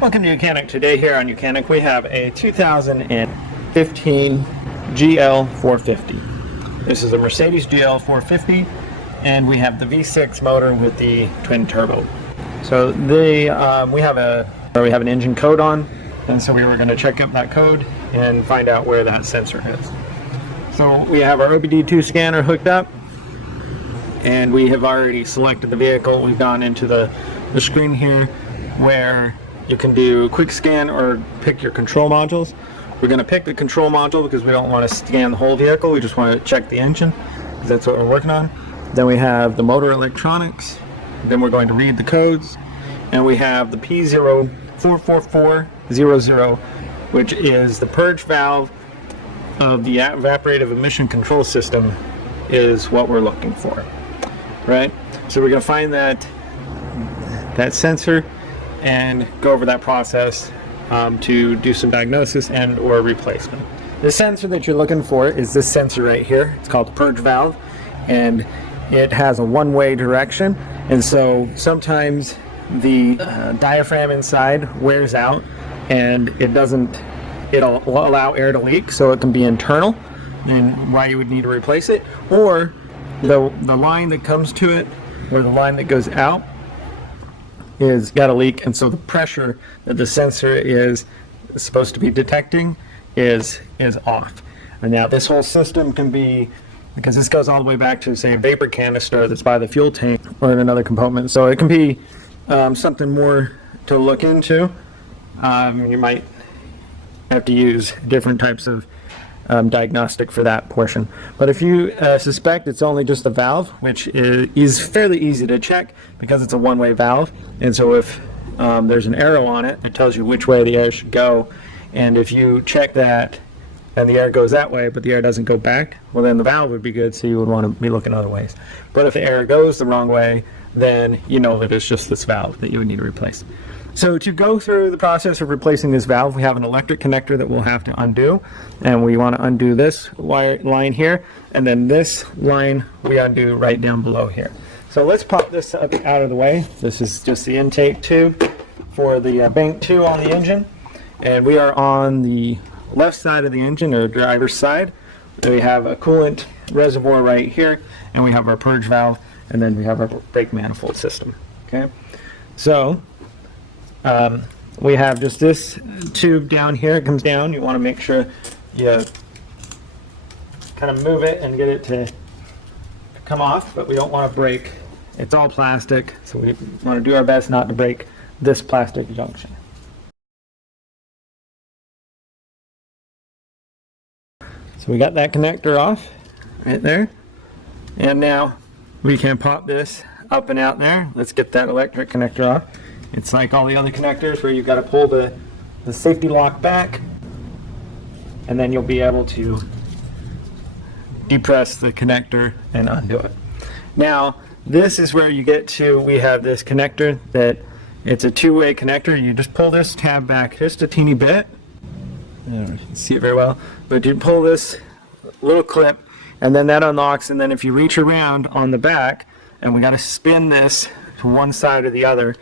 Welcome to YOUCANIC. Today here on YOUCANIC we have a 2015 GL350. This is a Mercedes GL350 and we have the V6 motor with the twin turbo. So we have an engine code on, and so we were going to check up that code and find out where that sensor is. So we have our OBD2 scanner hooked up and we have already selected the vehicle. We've gone into the screen here where you can do quick scan or pick your control modules. We're going to pick the control module because we don't want to scan the whole vehicle. We just want to check the engine because that's what we're working on. Then we have the motor electronics. Then we're going to read the codes. And we have the P044400, which is the purge valve of the evaporative emission control system, is what we're looking for, right? So we're going to find that sensor and go over that process to do some diagnosis and or replacement. The sensor that you're looking for is this sensor right here. It's called the purge valve, and it has a one-way direction, and so sometimes the diaphragm inside wears out and it'll allow air to leak, so it can be internal and why you would need to replace it, or the line that comes to it or the line that goes out is got a leak, and so the pressure that the sensor is supposed to be detecting is off. And now this whole system can be, because this goes all the way back to, say, a vapor canister that's by the fuel tank or in another component, so it can be something more to look into. You might have to use different types of diagnostic for that portion. But if you suspect it's only just the valve, which is fairly easy to check because it's a one-way valve, and so if there's an arrow on it, it tells you which way the air should go, and if you check that and the air goes that way but the air doesn't go back, well then the valve would be good, so you would want to be looking other ways. But if the air goes the wrong way, then you know that it's just this valve that you would need to replace. So to go through the process of replacing this valve, we have an electric connector that we'll have to undo, and we want to undo this wire line here, and then this line we undo right down below here. So let's pop this up out of the way. This is just the intake tube for the bank 2 on the engine, and we are on the left side of the engine, or driver's side. We have a coolant reservoir right here, and we have our purge valve, and then we have our brake manifold system. Okay, so we have just this tube down here. It comes down. You want to make sure you kind of move it and get it to come off, but we don't want to break. It's all plastic, so we want to do our best not to break this plastic junction. So we got that connector off right there, and now we can pop this up and out there. Let's get that electric connector off. It's like all the other connectors where you've got to pull the safety lock back, and then you'll be able to depress the connector and undo it. Now this is where you get to, we have this connector that it's a two-way connector. You just pull this tab back just a teeny bit. I don't know if you can see it very well, but you pull this little clip and then that unlocks, and then if you reach around on the back, and we got to spin this to one side or the other,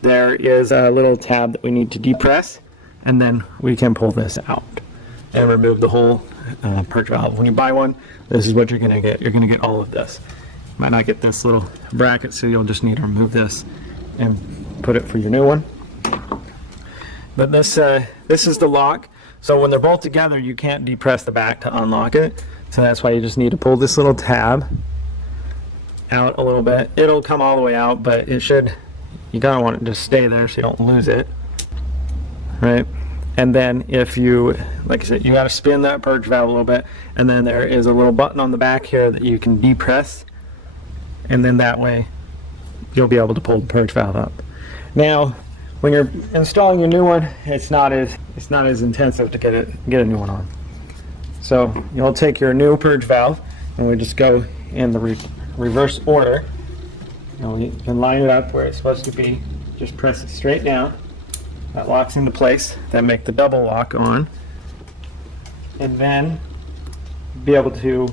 there is a little tab that we need to depress, and then we can pull this out and remove the whole purge valve. When you buy one, this is what you're going to get. You're going to get all of this. You might not get this little bracket, so you'll just need to remove this and put it for your new one. But this is the lock. So when they're both together, you can't depress the back to unlock it. So that's why you just need to pull this little tab out a little bit. It'll come all the way out, but it should, you kind of want it to stay there so you don't lose it, right? And then if you, like I said, you got to spin that purge valve a little bit, and then there is a little button on the back here that you can depress, and then that way you'll be able to pull the purge valve up. Now when you're installing your new one, it's not as intensive to get a new one on. So you'll take your new purge valve, and we just go in the reverse order. You can line it up where it's supposed to be. Just press it straight down. That locks into place. Then make the double lock on, and then be able to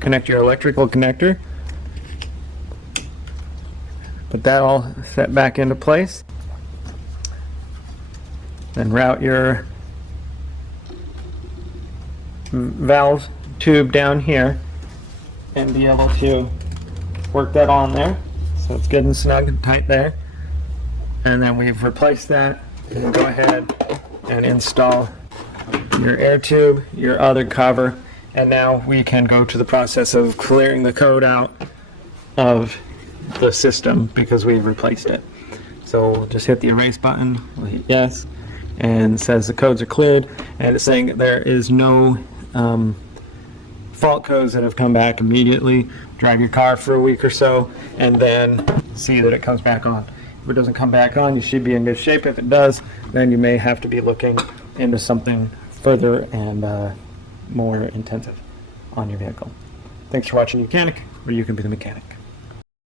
connect your electrical connector Put that all set back into place. Then route your valve tube down here and be able to work that on there. So it's good and snug and tight there. And then we've replaced that. And go ahead and install your air tube, your other cover, and now we can go to the process of clearing the code out of the system because we've replaced it. So we'll just hit the erase button, we'll hit yes, and it says the codes are cleared, and it's saying that there is no fault codes that have come back immediately. Drive your car for a week or so and then see that it comes back on. If it doesn't come back on, you should be in good shape. If it does, then you may have to be looking into something further and more intensive on your vehicle. Thanks for watching YOUCANIC, where you can be the mechanic.